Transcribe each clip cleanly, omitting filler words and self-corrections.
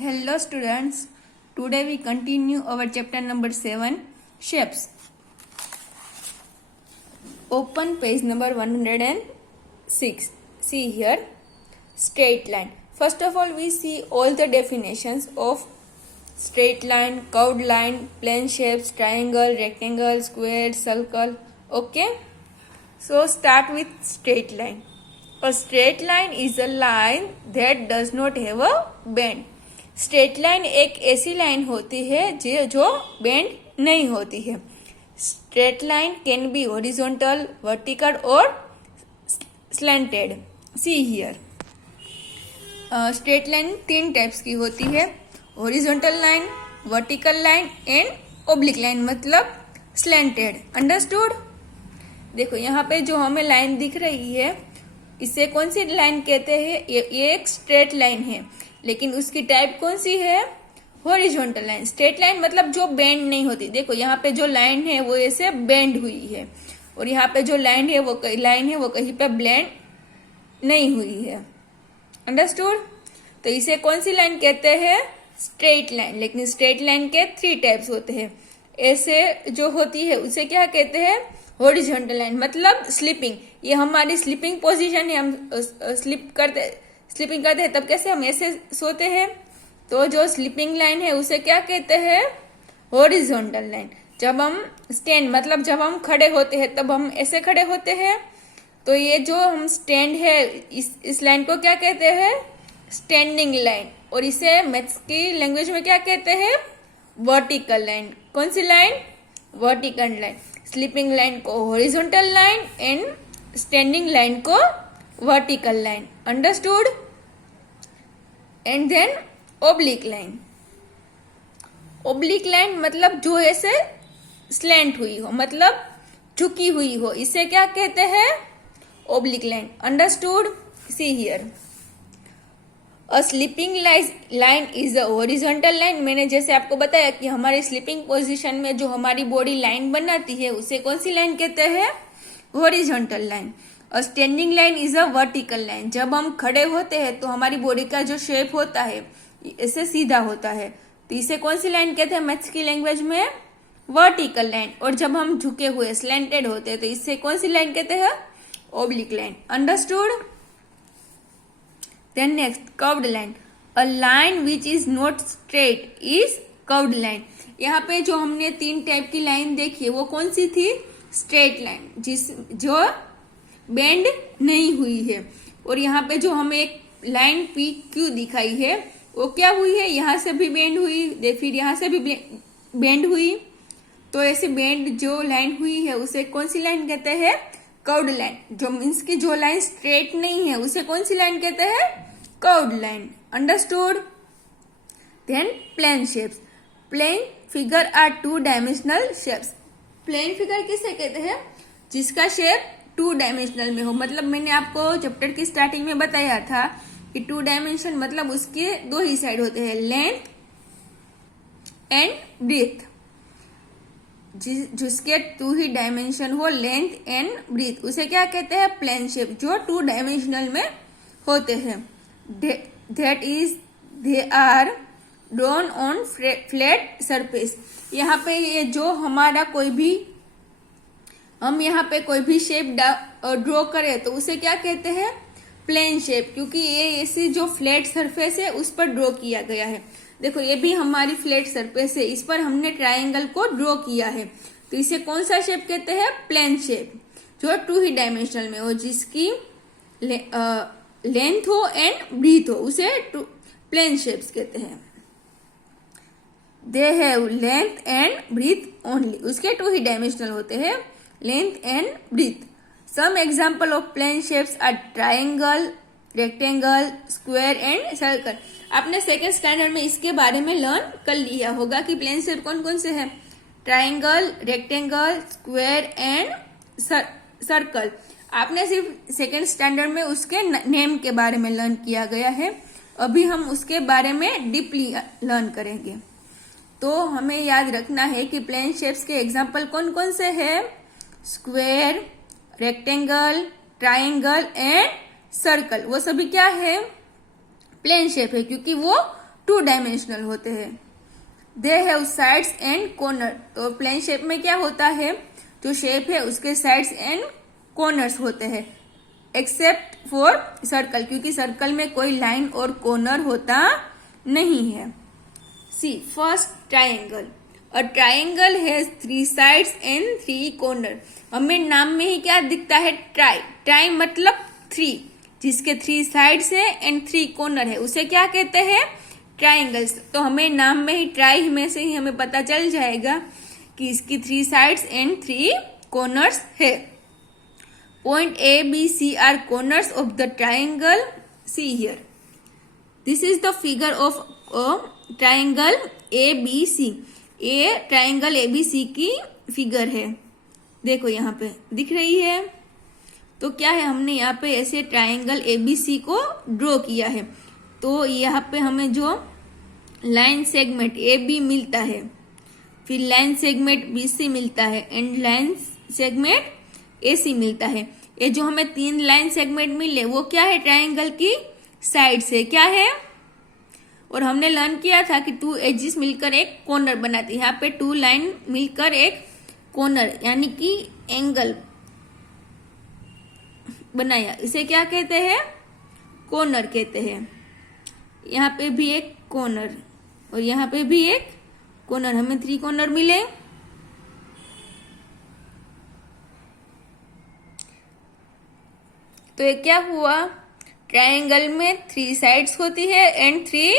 Hello students, today we continue our chapter number 7, shapes. Open page number 106. See here, straight line. First of all, we see all the definitions of straight line, curved line, plane shapes, triangle, rectangle, square, circle. Okay, so start with straight line. A straight line is a line that does not have a bend. Straight line एक ऐसी line होती है जो bend नहीं होती है. Straight line can be horizontal, vertical और slanted. See here, straight line 3 types की होती है: horizontal line, vertical line and oblique line, मतलब स्लैंटेड. अंडरस्टूड? देखो यहाँ पे जो हमें लाइन दिख रही है, इसे कौन सी लाइन कहते हैं? ये एक स्ट्रेट लाइन है, लेकिन उसकी टाइप कौन सी है? Horizontal line. स्ट्रेट लाइन मतलब जो बेंड नहीं होती. देखो यहाँ पे जो लाइन है वो ऐसे बेंड हुई है, और यहाँ पे जो लाइन है वो कहीं पे ब्लेंड नहीं हुई है. अंडरस्टूड? तो इसे कौन सी लाइन कहते हैं? Straight line. लेकिन स्ट्रेट लाइन के 3 टाइप्स होते हैं. ऐसे जो होती है उसे क्या कहते हैं? हॉरिजॉन्टल लाइन, मतलब स्लीपिंग. ये हमारी स्लीपिंग पोजीशन है. हम स्लीपिंग करते हैं तब कैसे? हम ऐसे सोते हैं. तो जो स्लीपिंग लाइन है उसे क्या कहते हैं? Horizontal line. जब हम स्टैंड, मतलब जब हम खड़े होते हैं तब हम ऐसे खड़े होते हैं. तो ये जो हम स्टैंड है, इस लाइन को क्या कहते हैं? Standing line. और इसे मैथ्स की लैंग्वेज में क्या कहते हैं? Vertical line. कौन सी लाइन? Vertical line. स्लीपिंग लाइन को horizontal line and standing line को vertical line. Understood? And then oblique line. Oblique line मतलब जो ऐसे स्लैंट हुई हो, मतलब झुकी हुई हो, इसे क्या कहते हैं? Oblique line. Understood? See here, a sleeping line is a horizontal line. मैंने जैसे आपको बताया कि हमारी स्लीपिंग पोजीशन में जो हमारी बॉडी लाइन बनाती है उसे कौन सी लाइन कहते हैं? Horizontal line. A standing line is a vertical line. जब हम खड़े होते हैं तो हमारी बॉडी का जो शेप होता है ऐसे सीधा होता है, तो इसे कौन सी लाइन कहते हैं मैथ्स की लैंग्वेज में? Vertical line. और जब हम झुके हुए स्लैंटेड होते हैं तो इससे कौन सी लाइन कहते हैं? Oblique line. Understood? Then next, curved line. A line which is not straight is curved line. यहाँ पे जो हमने 3 टाइप की लाइन देखी है वो कौन सी थी? स्ट्रेट लाइन, जो बेंड नहीं हुई है. और यहाँ पे जो हमें एक लाइन पी क्यू दिखाई है वो क्या हुई है? यहाँ से भी बेंड हुई, फिर यहाँ से भी बेंड हुई. तो ऐसे बेंड जो लाइन हुई है उसे कौन सी लाइन कहते हैं? Curved line. जो मीन्स की जो लाइन स्ट्रेट नहीं है उसे कौन सी लाइन कहते हैं? Curved line. Understood? Then plane shapes. Plane figure are 2 dimensional shapes. Plane figure किसे कहते हैं? जिसका शेप 2 डायमेंशनल में हो. मतलब मैंने आपको चैप्टर की स्टार्टिंग में बताया था कि 2 डायमेंशन मतलब उसके 2 ही साइड होते हैं, लेंथ एंड ब्रीथ. जिसके 2 ही डायमेंशन हो, लेंथ एंड ब्रीथ, उसे क्या कहते हैं? Plane shape. जो 2 डायमेंशनल में होते हैं. That is they are drawn on flat surface. यहाँ पे ये जो हमारा हम यहाँ पे कोई भी शेप ड्रॉ करें तो उसे क्या कहते हैं? Plane shape. क्योंकि ये ऐसी जो फ्लैट सरफेस है उस पर ड्रॉ किया गया है. देखो ये भी हमारी फ्लैट सरफेस है, इस पर हमने ट्रायंगल को ड्रॉ किया है, तो इसे कौन सा शेप कहते हैं? Plane shape. जो 2 ही डायमेंशनल में हो, जिसकी लेंथ हो एंड ब्रीथ हो, उसे प्लेन शेप्स कहते हैं. They have length and breadth only. उसके 2 ही डायमेंशनल होते हैं, length and breadth. Some example of plane shapes are triangle, rectangle, square and circle. आपने सेकेंड स्टैंडर्ड में इसके बारे में लर्न कर लिया होगा कि प्लेन शेप कौन कौन से हैं? Triangle, rectangle, square and circle. आपने सिर्फ सेकेंड स्टैंडर्ड में उसके नेम के बारे में लर्न किया गया है. अभी हम उसके बारे में डीपली लर्न करेंगे. तो हमें याद रखना है कि प्लेन शेप्स के एग्जाम्पल कौन कौन से हैं? Square, rectangle, triangle and circle. वो सभी क्या है? प्लेन शेप है, क्योंकि वो टू डायमेंशनल होते हैं। They have sides and corner, तो प्लेन शेप में क्या होता है, जो शेप है उसके साइड्स एंड कॉर्नर्स होते हैं, एक्सेप्ट फॉर सर्कल, क्योंकि सर्कल में कोई लाइन और कॉर्नर होता नहीं है। See first triangle, a triangle has 3 sides and 3 corner. हमें नाम में ही क्या दिखता है, ट्राई, ट्राई मतलब 3, जिसके 3 साइड्स है एंड 3 कॉर्नर है, उसे क्या कहते हैं, ट्राइंगल्स। तो हमें नाम में ही ट्राई में से ही हमें पता चल जाएगा कि इसकी 3 साइड्स एंड 3 कॉर्नर्स है। Point A B C are corners of the triangle, see here. This is the figure of triangle A B C. ये ट्राइंगल ए बी सी की फिगर है, देखो यहाँ पे दिख रही है। तो क्या है, हमने यहाँ पे ऐसे ट्राइंगल ए बी सी को ड्रॉ किया है। तो यहाँ पे हमें जो लाइन सेगमेंट ए बी मिलता है, फिर लाइन सेगमेंट बी सी मिलता है एंड लाइन सेगमेंट ए सी मिलता है। ये जो हमें 3 लाइन सेगमेंट मिले वो क्या है, ट्राइंगल की साइड से क्या है। और हमने लर्न किया था कि 2 एजेस मिलकर एक कॉर्नर बनाती है। यहाँ पे 2 लाइन मिलकर एक कॉर्नर यानी कि एंगल बनाया, इसे क्या कहते हैं, कॉर्नर कहते हैं। यहाँ पे भी एक कॉर्नर और यहाँ पे भी एक कॉर्नर, हमें 3 कॉर्नर मिले। तो ये क्या हुआ, ट्राइंगल में 3 साइड्स होती है एंड 3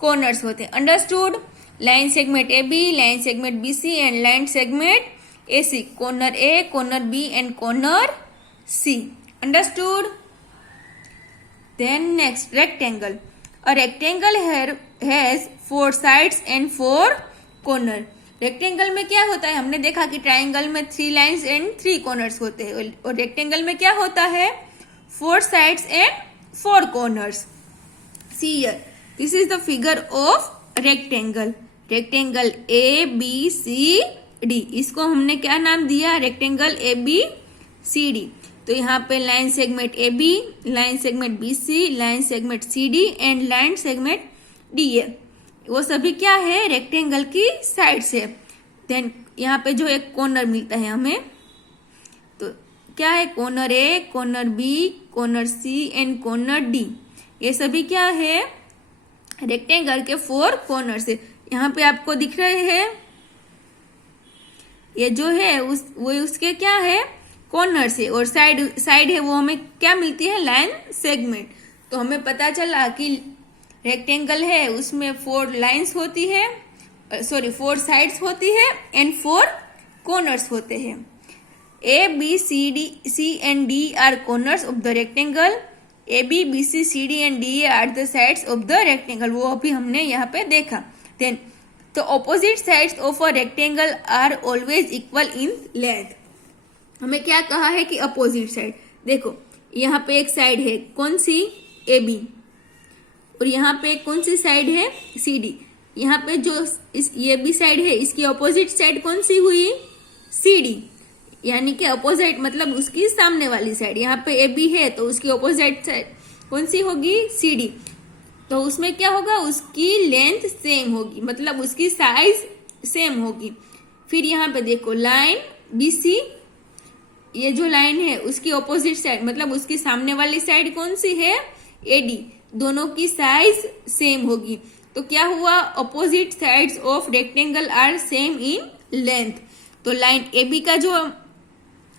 कॉर्नर्स होते हैं। Understood. Line segment A B, line segment B C and line segment A C, corner A, corner B and corner C. Understood. Then next, rectangle. A rectangle has 4 sides and 4 corner. Rectangle में क्या होता है, हमने देखा कि triangle में 3 lines and 3 corners होते हैं, और रेक्टेंगल में क्या होता है, 4 sides and 4 corners. See here, this is the figure of rectangle. Rectangle A B C D. इसको हमने क्या नाम दिया, rectangle A B C D. तो यहाँ पे line segment A B, line segment B C, line segment C D and line segment D A, वो सभी क्या है, रेक्टेंगल की साइड से। देन यहाँ पे जो एक कॉर्नर मिलता है हमें, तो क्या है, corner A, corner B, corner C and corner D, ये सभी क्या है, रेक्टेंगल के 4 कॉर्नर से। यहाँ पे आपको दिख रहे हैं, ये जो है वो उसके क्या है, कॉर्नर से, और साइड है वो हमें क्या मिलती है, लाइन सेगमेंट। तो हमें पता चला कि रेक्टेंगल है उसमें 4 लाइन्स होती है, 4 साइड्स होती है एंड 4 कॉर्नर्स होते हैं। A, B, C, D, C and D are corners of the rectangle. A, B, B, C, C, D and D are the sides of the rectangle. वो अभी हमने यहाँ पे देखा. Then the opposite sides of a rectangle are always equal in length. हमें क्या कहा है कि अपोजिट साइड, देखो यहाँ पे एक साइड है कौन सी, ए बी, और यहाँ पे कौन सी साइड है, सी डी। यहाँ पे जो ये बी साइड है इसकी अपोजिट साइड कौन सी हुई, सी डी, यानी कि अपोजिट मतलब उसकी सामने वाली साइड। यहाँ पे ए बी है तो उसकी अपोजिट साइड कौन सी होगी, सी डी। तो उसमें क्या होगा, उसकी लेंथ सेम होगी, मतलब उसकी साइज सेम होगी। फिर यहाँ पे देखो लाइन बी सी, ये जो लाइन है उसकी ऑपोजिट साइड मतलब उसकी सामने वाली साइड कौन सी है, ए डी, दोनों की साइज सेम होगी। तो क्या हुआ, opposite sides of rectangle are same in length. तो लाइन ए बी का जो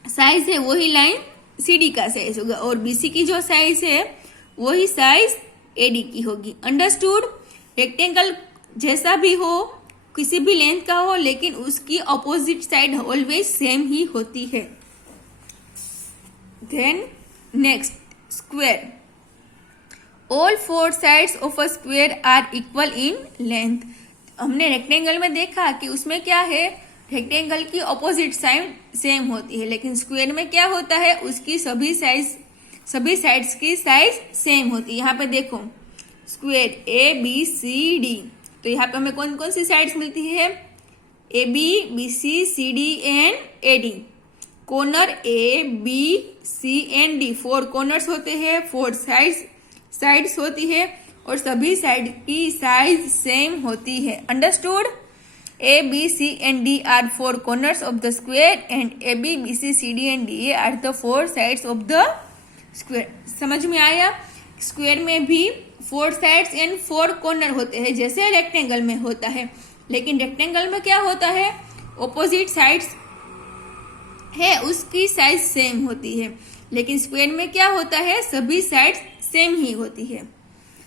साइज है वही लाइन सी डी का साइज होगा, और बी सी की जो साइज है वही साइज ए डी की होगी। अंडरस्टूड। रेक्टेंगल जैसा भी हो, किसी भी लेंथ का हो, लेकिन उसकी ऑपोजिट साइड ऑलवेज सेम ही होती है। Then next, square. All 4 sides of a square are equal in length. हमने रेक्टेंगल में देखा कि उसमें क्या है, रेक्टेंगल की ऑपोजिट साइड सेम होती है, लेकिन स्क्वायर में क्या होता है, उसकी सभी साइड्स की साइज सेम होती है। यहाँ पे देखो square A B C D, तो यहाँ पे हमें कौन कौन सी साइड्स मिलती है, A B, B C, C D and A D. Corner A B C and D, 4 corners होते हैं, 4 साइड्स होती है, और सभी साइड की साइज सेम होती है। Understood? A B C and D are 4 corners of the square and A B B C C D and D A are the 4 sides of the square. समझ में आया? स्क्वायर में भी 4 sides and 4 corner होते हैं, जैसे rectangle में होता है। लेकिन रेक्टेंगल में क्या होता है, ऑपोजिट साइड्स है उसकी साइज सेम होती है, लेकिन स्क्वायर में क्या होता है, सभी साइड्स सेम ही होती है।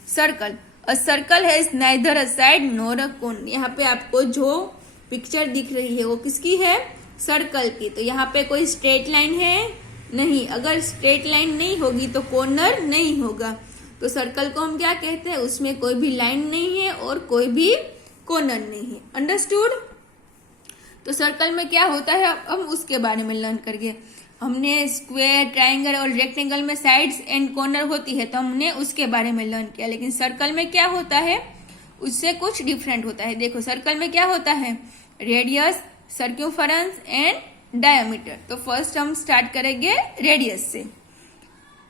Circle, a circle has neither a side nor a cone. यहाँ पे आपको जो पिक्चर दिख रही है वो किसकी है, सर्कल की। तो यहाँ पे कोई स्ट्रेट लाइन है नहीं, अगर स्ट्रेट लाइन नहीं होगी तो कॉर्नर नहीं होगा। तो सर्कल को हम क्या कहते हैं, उसमें कोई भी लाइन नहीं है और कोई भी कॉर्नर नहीं है। अंडरस्टूड? तो सर्कल में क्या होता है हम उसके बारे में लर्न करेंगे। हमने स्क्वायर, ट्रायंगल और रेक्टेंगल में साइड्स एंड कॉर्नर होती है तो हमने उसके बारे में लर्न किया, लेकिन सर्कल में क्या होता है उससे कुछ डिफरेंट होता है। देखो सर्कल में क्या होता है, रेडियस, सर्क्यूफरेंस एंड डायमीटर। तो फर्स्ट हम स्टार्ट करेंगे रेडियस से।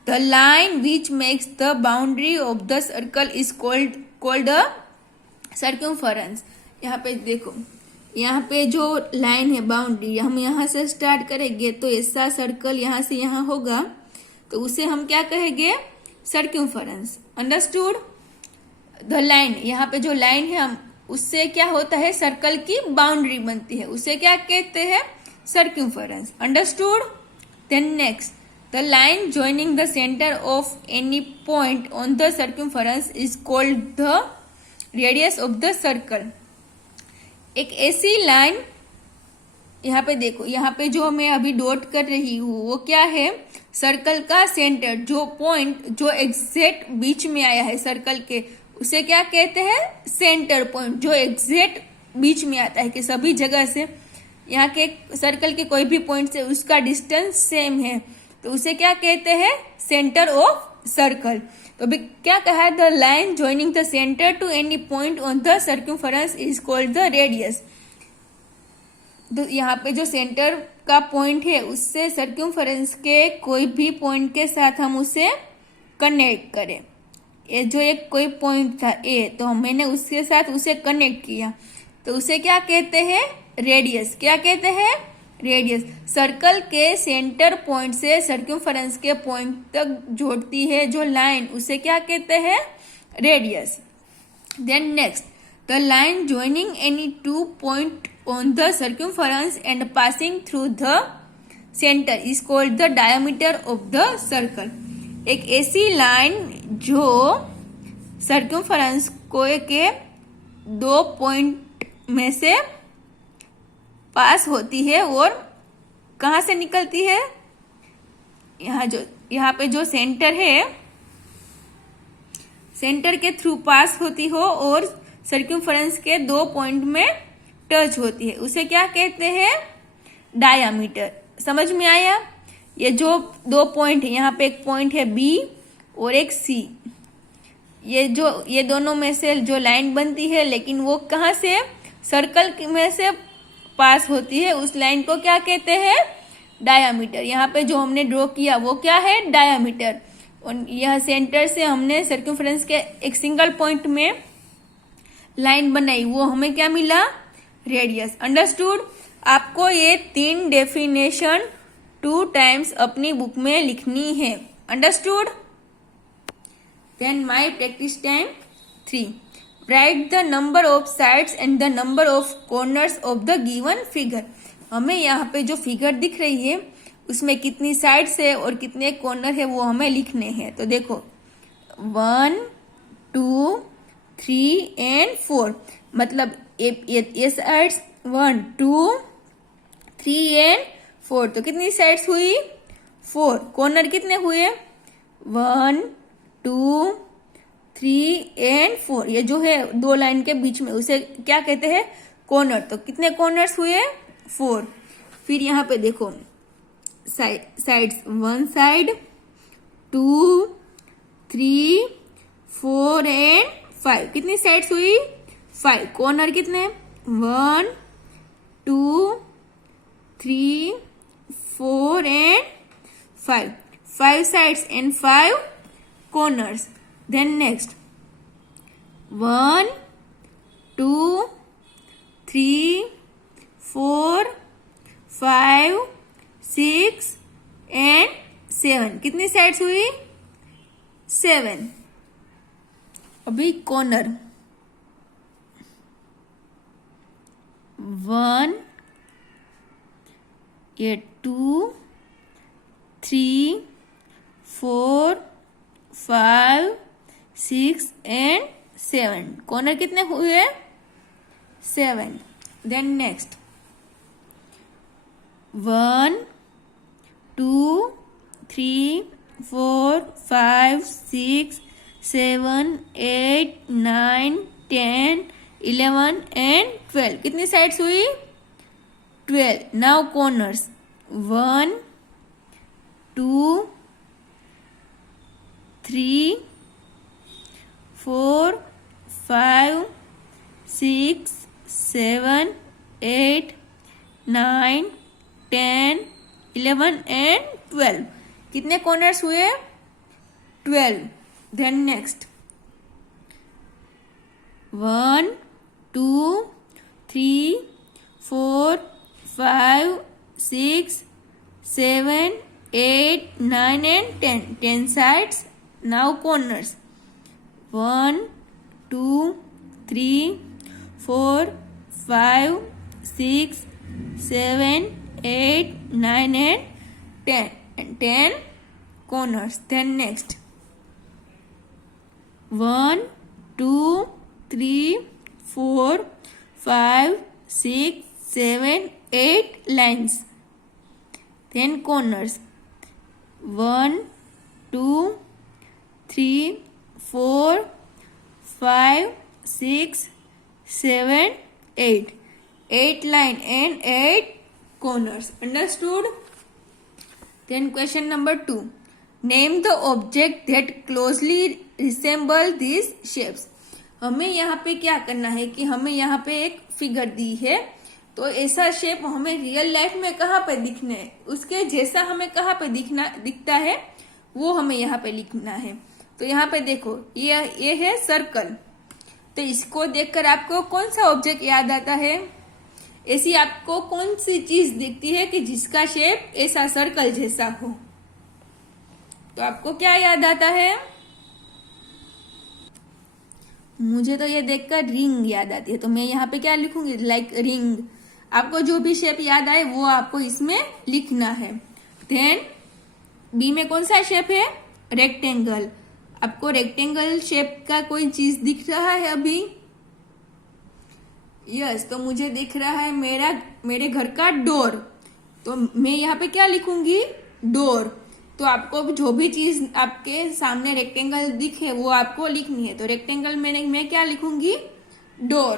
The line which makes the boundary of the circle is called a circumference. यहाँ पे देखो, यहाँ पे जो लाइन है बाउंड्री, हम यहाँ से स्टार्ट करेंगे तो ऐसा सर्कल यहाँ से यहाँ होगा तो उसे हम क्या कहेंगे, सर्क्यूफरेंस। अंडरस्टूड? द लाइन, यहाँ पे जो लाइन है हम उससे क्या होता है, सर्कल की बाउंड्री बनती है, उसे क्या कहते हैं, circumference. Understood? Then next, the line joining the center of any point on the circumference is called the radius of the circle। एक ऐसी लाइन, यहाँ पे देखो, यहाँ पे जो मैं अभी डॉट कर रही हूँ वो क्या है, सर्कल का सेंटर, जो पॉइंट जो एग्जैक्ट बीच में आया है सर्कल के, उसे क्या कहते हैं, सेंटर पॉइंट। जो एग्जैक्ट बीच में आता है कि सभी जगह से यहाँ के सर्कल के कोई भी पॉइंट से उसका डिस्टेंस सेम है तो उसे क्या कहते हैं, सेंटर ऑफ सर्कल। तो अभी क्या कहा है, the line joining the centre to any point on the circumference is called the radius. तो यहाँ पे जो सेंटर का पॉइंट है उससे सर्क्यूफरेंस के कोई भी पॉइंट के साथ हम उसे कनेक्ट करें। ये जो एक कोई पॉइंट था ए, तो मैंने उसके साथ उसे कनेक्ट किया तो उसे क्या कहते हैं, रेडियस। क्या कहते हैं, रेडियस। सर्कल के सेंटर पॉइंट से सर्क्यूफरेंस के पॉइंट तक जोड़ती है जो लाइन, उसे क्या कहते हैं, radius. Then next, the line joining any two point on the circumference and passing through the centre is called the diameter of the circle. एक ऐसी लाइन जो सर्क्यूफरेंस को के 2 पॉइंट में से पास होती है और कहाँ से निकलती है, यहाँ पे जो सेंटर है, सेंटर के थ्रू पास होती हो और सर्क्यूफरेंस के 2 पॉइंट में टच होती है, उसे क्या कहते हैं, डायामीटर। समझ में आया? ये जो 2 पॉइंट है, यहाँ पे एक पॉइंट है बी और एक सी, ये दोनों में से जो लाइन बनती है, लेकिन वो कहाँ से, सर्कल में से पास होती है, उस लाइन को क्या कहते हैं, डायामीटर। यहाँ पे जो हमने ड्रॉ किया वो क्या है, डायामीटर। और यह सेंटर से हमने सर्क्यूफरेंस के एक सिंगल पॉइंट में लाइन बनाई, वो हमें क्या मिला, रेडियस। अंडरस्टूड? आपको ये 3 डेफिनेशन 2 टाइम्स अपनी बुक में लिखनी है। Understood? Then my practice time 3, write the number of sides and the number of corners of the given figure. हमें यहाँ पे जो फिगर दिख रही है उसमें कितनी साइड्स है और कितने कॉर्नर है वो हमें लिखने हैं। तो देखो 1, 2, 3 एंड 4, मतलब ये साइड्स 1, 2, 3 एंड 4, तो कितनी साइड्स हुई, 4। कॉर्नर कितने हुए, 1, 2, 3 एंड 4। ये जो है 2 लाइन के बीच में उसे क्या कहते हैं, कॉर्नर। तो कितने कॉर्नर्स हुए, 4। फिर यहाँ पे देखो साइड्स, 1 साइड, 2, 3, 4 एंड 5। कितनी साइड्स हुई, 5। कॉर्नर कितने, 1, 2, 3, 4 and 5। 5 sides and 5 corners. Then next, 1 2 3 4 5 6 and 7। कितनी साइड्स हुई? 7। अभी कॉर्नर 1 ये 2 3 4 5 6 एंड 7। कॉर्नर कितने हुए? 7। Then next 1 2 3 4 5 6 7 8 9 10 11 and 12। कितनी साइड्स हुई? 12। Now corners 1 2 3 4 5 6 7 8 9 10 11 and 12। कितने कॉर्नर्स हुए? 12। Then next 1 2 3 4 5 6 7 8 9 and 10। 10 sides. Now corners 1 2 3 4 5 6 7 8 9 and 10 and 10 corners. Then next 1 2 3 4 5 6 7 8 lines. Then corners 1 2 3 4 5 6 7 8 8 line and 8 corners. Understood? Then question number 2. Name the object that closely resemble these shapes. हमें यहाँ पे क्या करना है कि हमें यहाँ पे एक फिगर दी है, तो ऐसा शेप हमें रियल लाइफ में कहाँ पे दिखना है, उसके जैसा हमें कहाँ पे दिखता है वो हमें यहाँ पे लिखना है। तो यहाँ पे देखो ये है सर्कल, तो इसको देखकर आपको कौन सा ऑब्जेक्ट याद आता है? ऐसी आपको कौन सी चीज दिखती है कि जिसका शेप ऐसा सर्कल जैसा हो? तो आपको क्या याद आता है? मुझे तो ये देखकर रिंग याद आती है, तो मैं यहाँ पे क्या लिखूंगी? Like ring. आपको जो भी शेप याद आए वो आपको इसमें लिखना है। देन बी में कौन सा शेप है? रेक्टेंगल। आपको रेक्टेंगल शेप का कोई चीज दिख रहा है अभी? यस, तो मुझे दिख रहा है मेरे घर का डोर, तो मैं यहाँ पे क्या लिखूंगी? डोर। तो आपको जो भी चीज आपके सामने रेक्टेंगल दिखे वो आपको लिखनी है, तो रेक्टेंगल में मैं क्या लिखूंगी? डोर।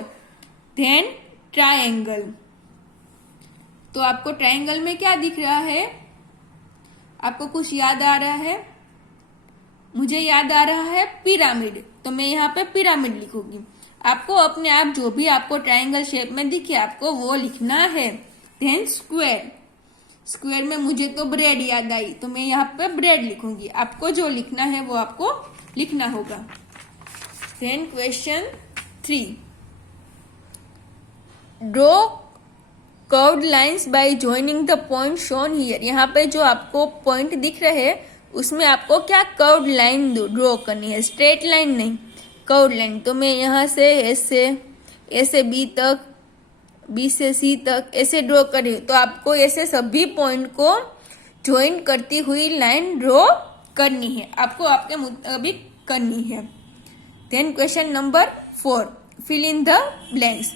देन ट्रायंगल, तो आपको ट्रायंगल में क्या दिख रहा है? आपको कुछ याद आ रहा है? मुझे याद आ रहा है पिरामिड, तो मैं यहाँ पे पिरामिड लिखूंगी। आपको अपने आप जो भी आपको ट्रायंगल शेप में दिखे आपको वो लिखना है। देन स्क्वायर, स्क्वायर में मुझे तो ब्रेड याद आई, तो मैं यहाँ पे ब्रेड लिखूंगी। आपको जो लिखना है वो आपको लिखना होगा। Then question 3, draw curved lines by joining the point shown here. यहाँ पे जो आपको पॉइंट दिख रहे हैं उसमें आपको क्या कर्व्ड लाइन ड्रॉ करनी है, स्ट्रेट लाइन नहीं, कर्व्ड लाइन। तो मैं यहाँ से ऐसे बी तक, बी से सी तक ऐसे ड्रॉ करी, तो आपको ऐसे सभी पॉइंट को ज्वाइन करती हुई लाइन ड्रॉ करनी है, आपको आपके मुताबिक करनी है। Then question number 4, fill in the blanks.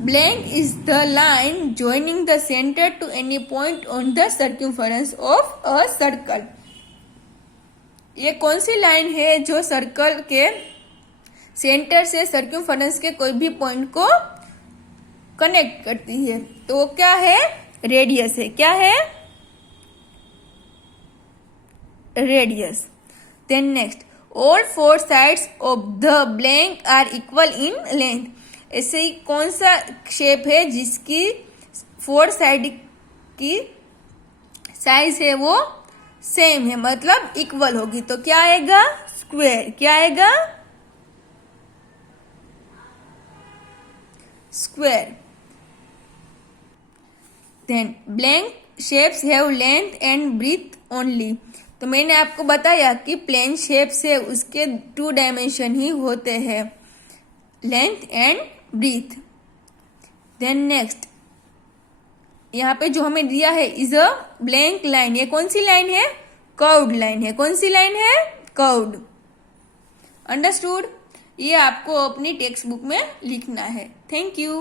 Blank is the line joining the center to any point on the circumference of a circle. ये कौन सी लाइन है जो सर्कल के सेंटर से सर्कमफरेंस के कोई भी पॉइंट को कनेक्ट करती है? तो वो क्या है? रेडियस है। क्या है? Radius. Then next, all 4 sides of the blank are equal in length. ऐसे ही कौन सा शेप है जिसकी 4 साइड की साइज है वो सेम है, मतलब इक्वल होगी? तो क्या आएगा? स्क्वायर। क्या आएगा? square. Then blank shapes have length and breadth only. तो मैंने आपको बताया कि प्लेन शेप से उसके 2 डायमेंशन ही होते हैं, length and breadth. Then next यहाँ पे जो हमें दिया है इज अ ब्लैंक लाइन. ये कौन सी लाइन है? कर्व्ड लाइन है. कौन सी लाइन है? कर्व्ड. अंडरस्टूड? ये आपको अपनी टेक्स्ट बुक में लिखना है. Thank you.